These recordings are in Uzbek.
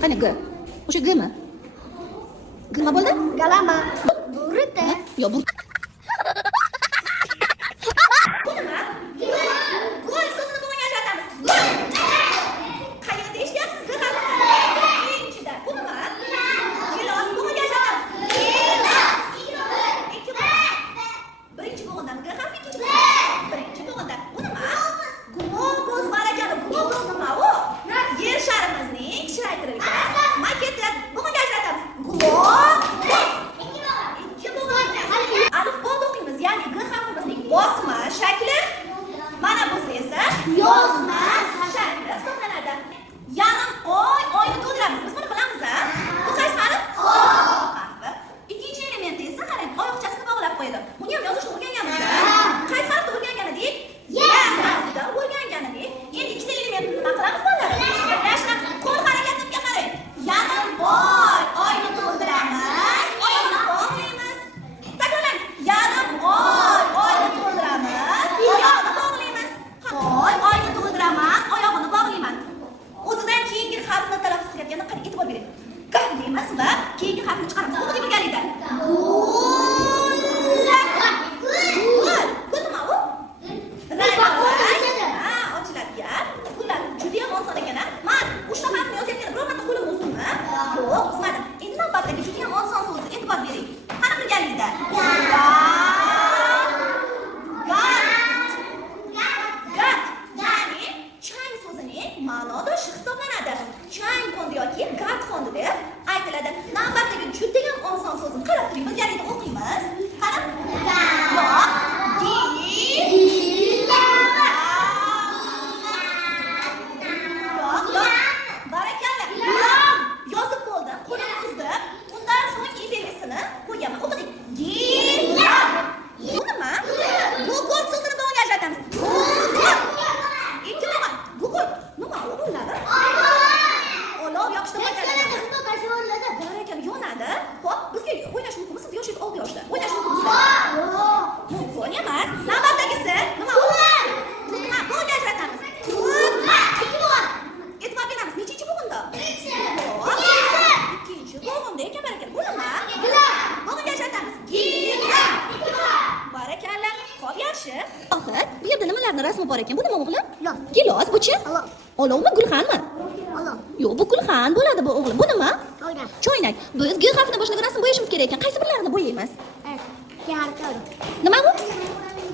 Qani G? O'sha Gmi? G nima bo'ldi? Galama. Burita. Yo, bu bosma shakli mana bu esa Yozma shakli hisoblanadi. Yarim oyni to'ldiramiz. Biz buni bilamiz-a? Bu qaysi harf? Harfi. Ikkinchi elementi esa qarang, oyoqchasini bog'lab qo'yadi. Buni ham yozishni o'rganganmiz-a? Qaysi harfda o'rgangan edik? Ya harfida o'rgangan edik. Endi ikkita elementni nima qilamiz bolalar? Birlashtiramiz. Qo'l harakatimga qarang. Yarim oyni to'ldiramiz. Oyog'ini bog'laymiz. Takrorlaymiz. Yarim oyni to'ldiramiz. Oyog'ini bog'laymiz. Oyni to'ldiraman, oyog'ini bog'layman. O'zidan keyingi harfni talaffuz qilayotganda qani e'tibor bering. Gap deymiz va keyingi harfni chiqaramiz. O'qidik birgalikda. Gul nima u? Ha, ochiladigan. Gullar juda ham oson ekan-a. Men uchta harfni yozayotganda biror marta qo'lim uzunmi? Yo'q, uzmadim. Endi navbatdagi juda ham oson so'zga e'tibor bering. Qani birgalikda. Ma'nodoshi hisoblanadi. Chang qo'ndi yoki gard qo'ndi deb aytiladi. Navbatdagi juda ham oson so'zni qarab turing, birgalikda o'qiymiz. Qarab. Barakalla. Yozib bo'ldi. Qo'lini uzdim. Undan so'ng belgisini qo'yaman. O'qidik. Bu nima? Gugurt so'zini do'nga ajratamiz. Ikki nima? Gugurt. Nima o'g'illari? Olov yoqishda foydalanamiz. Barakalla, yonadi. Xo'p, bizga o'ynash mumkinmi? Siz yoshingiz 6 yoshda. O'ynash mumkinmi? Mumkin emas. Navbatdagisi nima u? Nima? Do'nga ajratamiz. E'tibor beramiz. Nechinchi bo'g'inda? Ikkinchi bo'g'inda ekan barakalla. Bu nima? Bo'g'inga ajratamiz. Barakalla. Xo'p, yaxshi. oxir. Bu yerda nimalarning rasmi bor ekan? Bu nima o'g'lim? Gilos. Gilos, bu-chi? Olov. Olovmi, gulxanmi? Olov. Yo'q, bu gulxan bo'ladi bu o'g'lim. Bu nima? Oyna. Choynak. Biz G harfidan boshlangan rasm bo'yashimiz kerak ekan. Qaysi birlarini bo'yaymiz? Yarqin. Nima bu?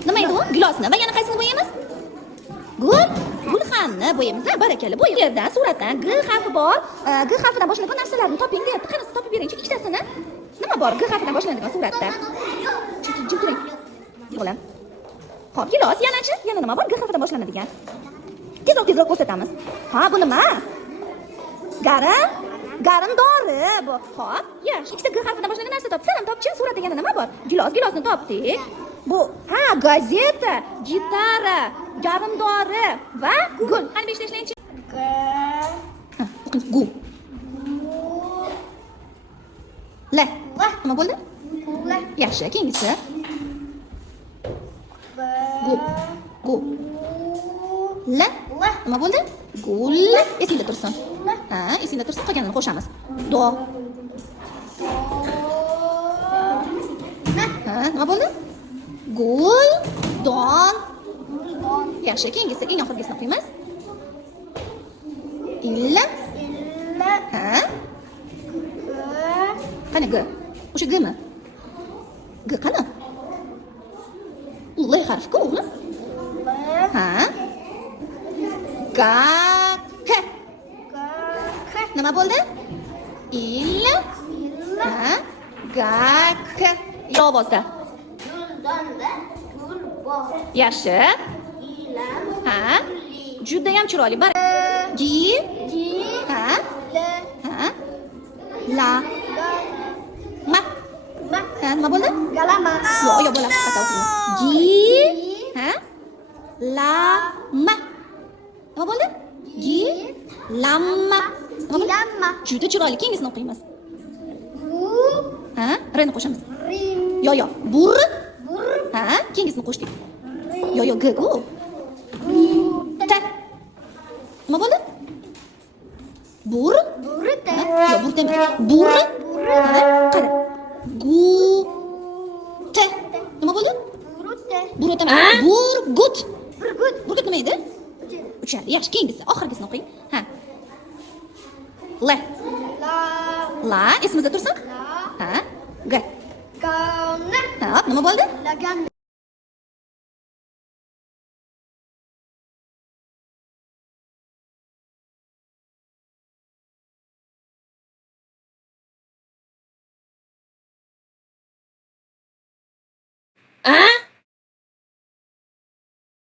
Nima edi bu? Gilosni va yana qaysini bo'yaymiz? Gulxanni bo'yaymiz. Ha, barakalla. Bu yerdan suratdan G harfi bor. G harfidan boshlangan narsalarni toping deyapti. Qani topib beringchi ikkitasini. Nima bor G harfidan boshlanadigan suratda? Jim turing. O'g'lim. Xo'p, gilos yana-chi? Yana nima bor G harfidan boshlanadigan? Tezroq ko'rsatamiz. Ha, bu nima? Garim dori bu. Xo'p, yaxshi. Ikkita G harfidan boshlangan narsa topdi. Sen ham topchi. Suratda yana nima bor? Gilosni topdik. Bu, ha, gazeta, gitara, garim dori va gul. Qani beshta ishlaychi? Ha, o'qing. Gu. La. Nima bo'ldi? Yaxshi, keyingisi. Gu. La. Nima bo'ldi? Gul. Esingda tursin. Ha, esingda tursin. Qolganini qo'shamiz. Do. Ha, nima bo'ldi? Gul. Don. Yaxshi, keyingisi, eng oxirgisini o'qiymiz. Illa. Ha? Qani G? O'sha Gmi? G qani? L harfi-ku o'g'lim. Ha? Ga. K. Nima bo'ldi? Illa. Ha? Ga. K. Ovozda. Yaxshi. Ha? Juda ham chiroyli. Gi. Ha? Ha? La. Ma. Ha, nima bo'ldi? Galama. Yo'q, bo'ladi. Qata o'qiymiz. Gi. Ha? La. Ma. Nima bo'ldi? Gi. Lamma. Gilamma. Juda chiroyli. Keyingisini o'qiymiz. Bu. Ha? Rni qo'shamiz. Rim. Yo. Bur. Ha? Keyingisini qo'shdik. Yo, G. Ta. Nima bo'ldi? Burita. aytamiz. Buri. Ha, qara. Gut. Nima bo'ldi? Burute. Burut emas. Burgut. Burgut. Burgut nima edi? Uchadi. Uchadi. Yaxshi, keyingisi, oxirgisini o'qing. Ha. L. La. La esimizda tursin. La. Ha. G. Ganna. Ha, nima bo'ldi? Lagan. A